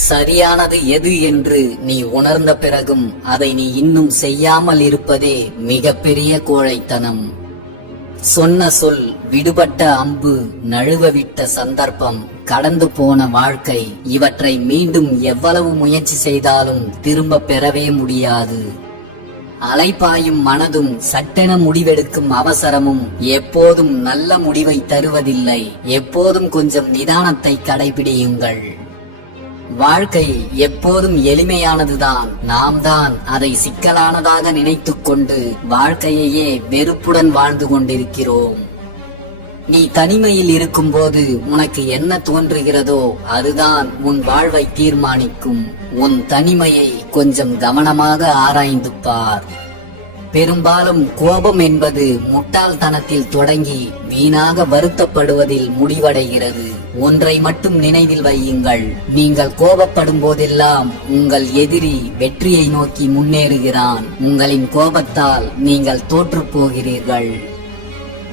சரியானது எது என்று நீ உணர்ந்த பிறகும் அதை நீ இன்னும் செய்யாமல் இருப்பதே மிகப்பெரிய கோழைத்தனம். சொன்ன சொல், விடுபட்ட அம்பு, நழுவவிட்ட சந்தர்ப்பம், கடந்து போன வாழ்க்கை, இவற்றை மீண்டும் எவ்வளவு முயற்சி செய்தாலும் திரும்ப பெறவே முடியாது. அலைபாயும் மனதும் சட்டென முடிவெடுக்கும் அவசரமும் எப்போதும் நல்ல முடிவை தருவதில்லை. எப்போதும் கொஞ்சம் நிதானத்தை கடைபிடியுங்கள். வாழ்க்கை எப்போதும் எளிமையானதுதான். நாம் தான் அதை சிக்கலானதாக நினைத்துக் கொண்டு வாழ்க்கையையே வெறுப்புடன் வாழ்ந்து கொண்டிருக்கிறோம். நீ தனிமையில் இருக்கும்போது உனக்கு என்ன தோன்றுகிறதோ அதுதான் உன் வாழ்வை தீர்மானிக்கும். உன் தனிமையை கொஞ்சம் கவனமாக ஆராய்ந்து பார். பெரும்பாலும் கோபம் என்பது முட்டாள்தனத்தில் தொடங்கி வீணாக வருத்தப்படுவதில் முடிவடைகிறது. ஒன்றை மட்டும் நினைவில் வையுங்கள், நீங்கள் கோபப்படும் போதெல்லாம் உங்கள் எதிரி வெற்றியை நோக்கி முன்னேறுகிறான். உங்களின் கோபத்தால் நீங்கள் தோற்று போகிறீர்கள்.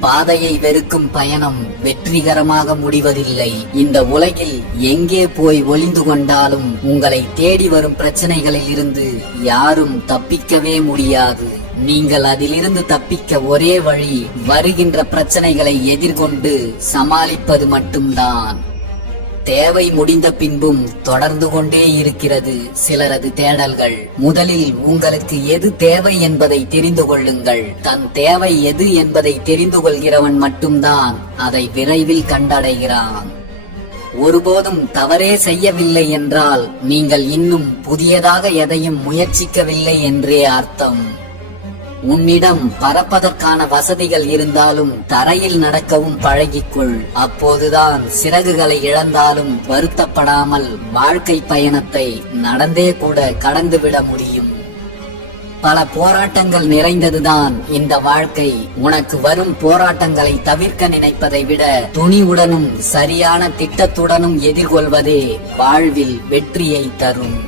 பாதையை வெறுக்கும் பயணம் வெற்றிகரமாக முடிவதில்லை. இந்த உலகில் எங்கே போய் ஒளிந்து கொண்டாலும் உங்களை தேடி வரும் பிரச்சனைகளில் இருந்து யாரும் தப்பிக்கவே முடியாது. நீங்கள் அதிலிருந்து தப்பிக்க ஒரே வழி வருகின்ற பிரச்சனைகளை எதிர்கொண்டு சமாளிப்பது மட்டும்தான். தேவை முடிந்த பின்பும் தொடர்ந்து கொண்டே இருக்கிறது சிலரது தேடல்கள். முதலில் உங்களுக்கு எது தேவை என்பதை தெரிந்து கொள்ளுங்கள். தன் தேவை எது என்பதை தெரிந்து கொள்கிறவன் மட்டும்தான் அதை விரைவில் கண்டடைகிறான். ஒருபோதும் தவறே செய்யவில்லை என்றால் நீங்கள் இன்னும் புதியதாக எதையும் முயற்சிக்கவில்லை என்றே அர்த்தம். உன்னிடம் பறப்பதற்கான வசதிகள் இருந்தாலும் தரையில் நடக்கவும் பழகிக்கொள். அப்போதுதான் சிறகுகளை இழந்தாலும் வருத்தப்படாமல் வாழ்க்கை பயணத்தை நடந்தே கூட கடந்துவிட முடியும். பல போராட்டங்கள் நிறைந்ததுதான் இந்த வாழ்க்கை. உனக்கு வரும் போராட்டங்களை தவிர்க்க நினைப்பதை விட துணிவுடனும் சரியான திட்டத்துடனும் எதிர்கொள்வதே வாழ்வில் வெற்றியை தரும்.